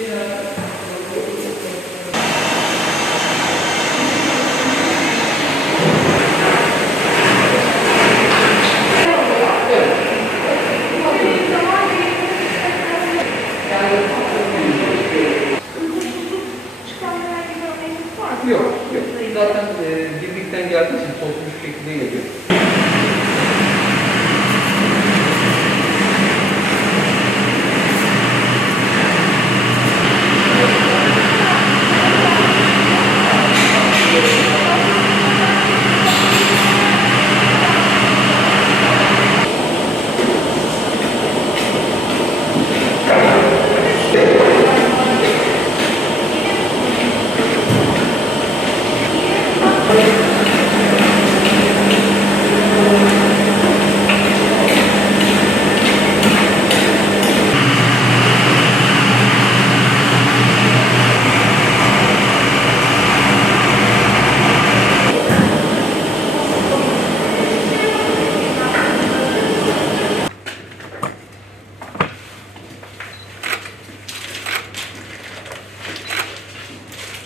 Yok, yok. Zaten e, birlikten geldiği için toplu bir şekilde geliyor.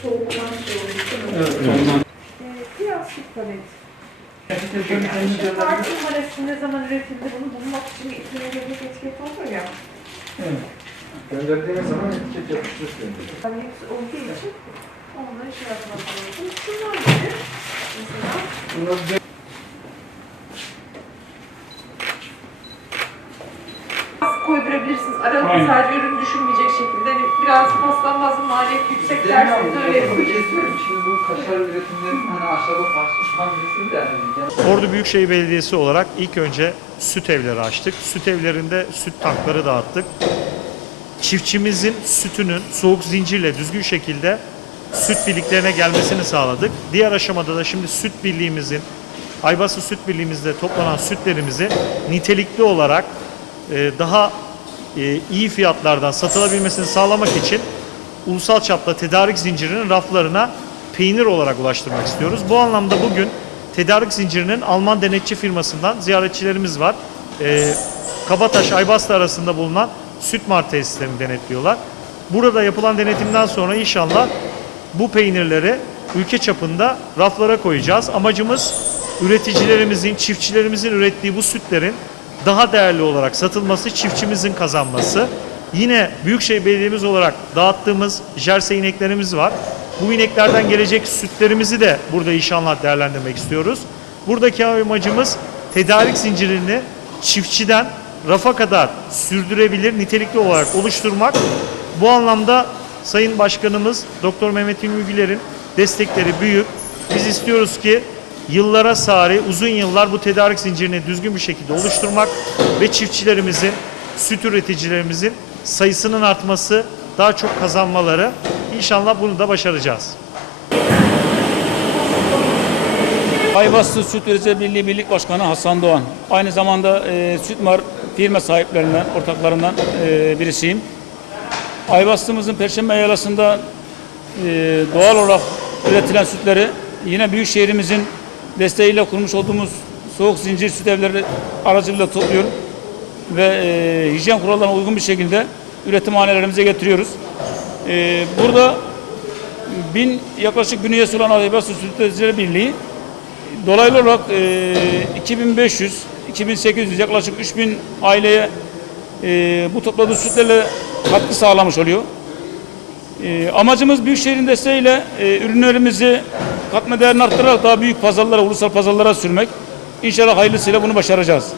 Soğuktan soğuk. Evet, ondan. Ee, Plastik palet. Evet. Parti numarası ne zaman üretildi bunu bulmak için içine gömlek etiket olur ya. Gönderdiğiniz zaman etiket yapıştırır gönderiyor. Hani hepsi olduğu için onları şey yapmak lazım. Şunlar nedir? Mesela Bunlar bir koydurabilirsiniz. Aralıkta Aynen. sadece ürün düşünmeyecek şekilde. Hani biraz paslanmaz maliyet yüksek derseniz öyle yapın. Şimdi bu kaşar üretimlerinin hani aşağıda farklı hangisi de yani. Ordu Büyükşehir Belediyesi olarak ilk önce süt evleri açtık. Süt evlerinde süt tankları dağıttık. Çiftçimizin sütünün soğuk zincirle düzgün şekilde süt birliklerine gelmesini sağladık. Diğer aşamada da şimdi süt birliğimizin, Aybası Süt Birliğimizde toplanan sütlerimizi nitelikli olarak e, daha e, iyi fiyatlardan satılabilmesini sağlamak için ulusal çapta tedarik zincirinin raflarına peynir olarak ulaştırmak istiyoruz. Bu anlamda bugün tedarik zincirinin Alman denetçi firmasından ziyaretçilerimiz var. Ee, Kabataş Aybastı arasında bulunan süt mart tesislerini denetliyorlar. Burada yapılan denetimden sonra inşallah bu peynirleri ülke çapında raflara koyacağız. Amacımız üreticilerimizin, çiftçilerimizin ürettiği bu sütlerin daha değerli olarak satılması, çiftçimizin kazanması. Yine Büyükşehir Belediye'miz olarak dağıttığımız jersey ineklerimiz var. Bu ineklerden gelecek sütlerimizi de burada inşallah değerlendirmek istiyoruz. Buradaki amacımız tedarik zincirini çiftçiden rafa kadar sürdürebilir, nitelikli olarak oluşturmak. Bu anlamda Sayın Başkanımız Doktor Mehmet İlmi Güler'in destekleri büyük. Biz istiyoruz ki yıllara sari uzun yıllar bu tedarik zincirini düzgün bir şekilde oluşturmak ve çiftçilerimizin, süt üreticilerimizin sayısının artması, daha çok kazanmaları İnşallah bunu da başaracağız. Ayvaslı Süt Üretici Birliği Birlik Başkanı Hasan Doğan. Aynı zamanda e, Sütmar firma sahiplerinden, ortaklarından e, birisiyim. Ayvaslımızın Perşembe Yalası'nda e, doğal olarak üretilen sütleri yine büyük şehrimizin desteğiyle kurmuş olduğumuz soğuk zincir süt evleri aracılığıyla topluyor ve e, hijyen kurallarına uygun bir şekilde üretim hanelerimize getiriyoruz. E, burada bin yaklaşık bin üyesi olan Ayvaslı Süt Üreticileri Birliği Dolaylı olarak e, 2500, 2800 yaklaşık 3000 aileye e, bu topladığı sütlerle katkı sağlamış oluyor. E, amacımız Büyükşehir'in desteğiyle e, ürünlerimizi katma değerini arttırarak daha büyük pazarlara, ulusal pazarlara sürmek. İnşallah hayırlısıyla bunu başaracağız.